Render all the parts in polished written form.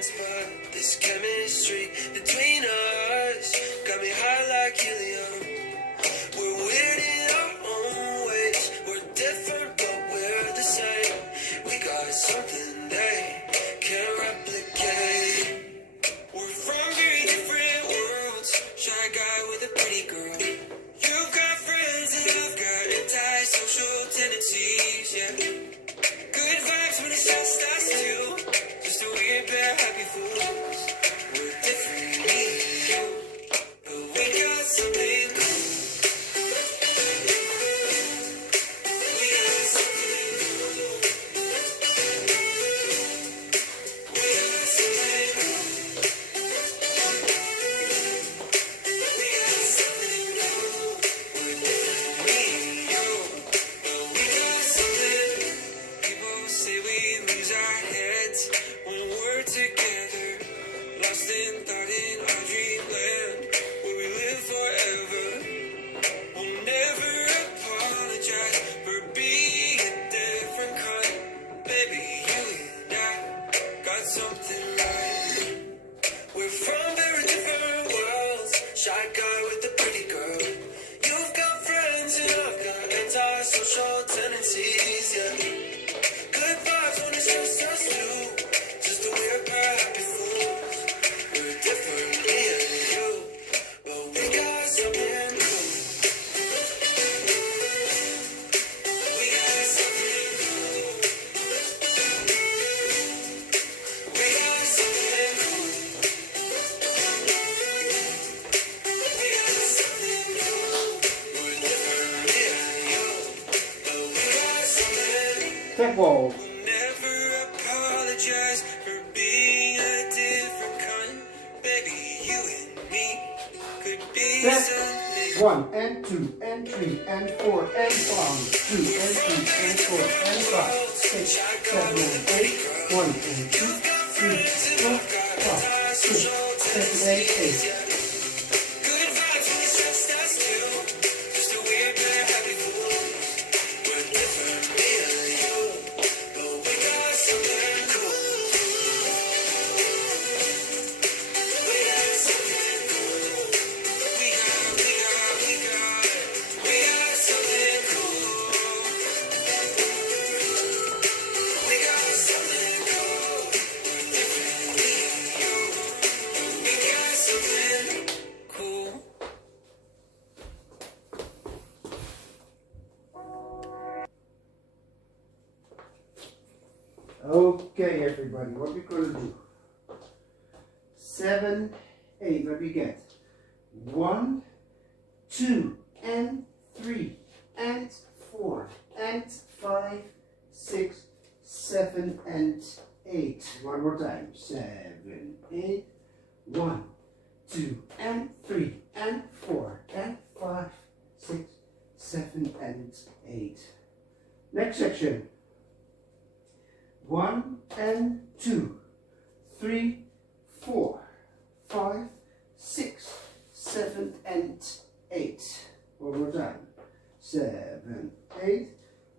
chance, but this chemistry between us got me high like helium. We're weird in our own ways. We're different, but we're the same. We got something they can't replicate. We're from very different worlds. Shy guy with a pretty girl. You've got friends and I've got anti-social tendencies, yeah. Good vibes when it's just us two. Just a weird pair of happy fools. We're different, me and you, but we got something cool. We got something cool. We got something cool. We got something cool. We're different, me and you, but we got something. People say we lose our heads when we're together. Lost in thought in our dreamland, where we live forever. We'll never apologize for being a different kind. Baby, you and I got something right. We're from very different worlds. Shy guy with the pretty girl. You've got friends and I've got anti-social tendencies, yeah. Good vibes when it's just us two. Just a weird pair of happy fools. We're different, me and you, but we got something cool. We got something cool. We got something cool. We got something cool. We're different, me and you, but we got something. Tech ball. We'll never apologize for being a different kind. Baby, you and me could be Tech. something. 1 and 2 and 3 and 4 and 5. 2 and 3 and 4 and 5. 6, 7 and 8. 1 and 2, 3, 4, 5, 6, 7, 8, 8. Good vibes when it's just us two. Just a weird pair of happy fools. We're different, me and you, but we got something cool. We got something cool. We got something cool. We got something cool. We're different, me and you, but we got something cool. Okay, everybody, what we're going to do? 7, 8. What we get? 1, 2, and 3, and 4, and 5, 6, 7, and 8. One more time. 7, 8. 1, 2, and 3, and 4, and 5, 6, 7, and 8. Next section. 1 and 2, 3, 4, 5, 6, 7, and 8. One more time. 7, 8.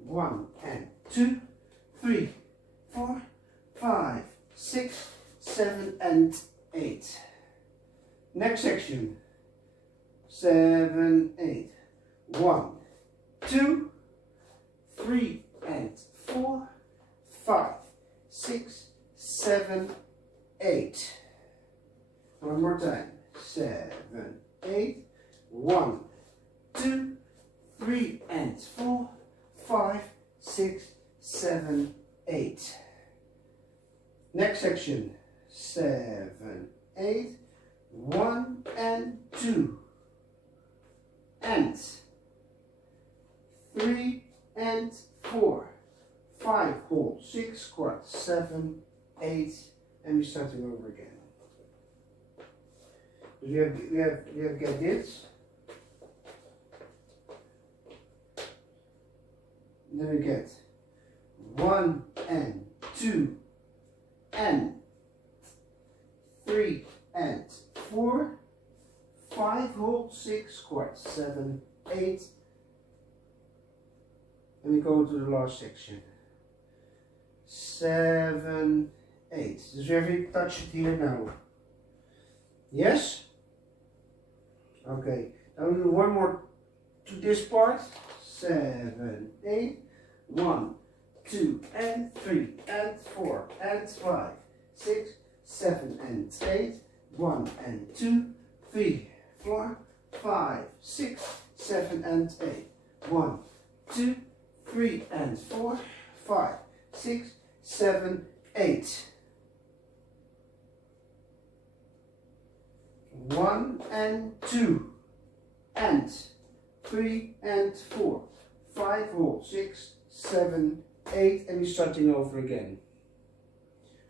1 and 2, 3, 4, 5, 6, 7, and 8. Next section. 7, 8. 1, 2, 3, and 4, 5, 6, 7, 8. One more time. 7, 8. 1, 2, 3, and 4, 5, 6, 7, 8. Next section. 7, 8. 1 and 2. And 3 and 4. 5 whole, 6 quart, 7, 8, and we're starting over again. We have get this. And then we get 1 and 2 and 3 and 4, 5 whole, 6 quart, 7, 8, and we go to the last section. 7, 8. Dus even touch it here now. Yes? Okay. Now we do one more to this part. 7, 8. 1, 2, and 3, and 4, and 5, 6, 7, and 8. 1 and 2, 3, 4, 5, 6, 7, and 8. 1, 2, 3, and 4, 5, 6, 7, 8. 1 and 2, and 3 and 4, 5, 6, 7, 8, and we're starting over again.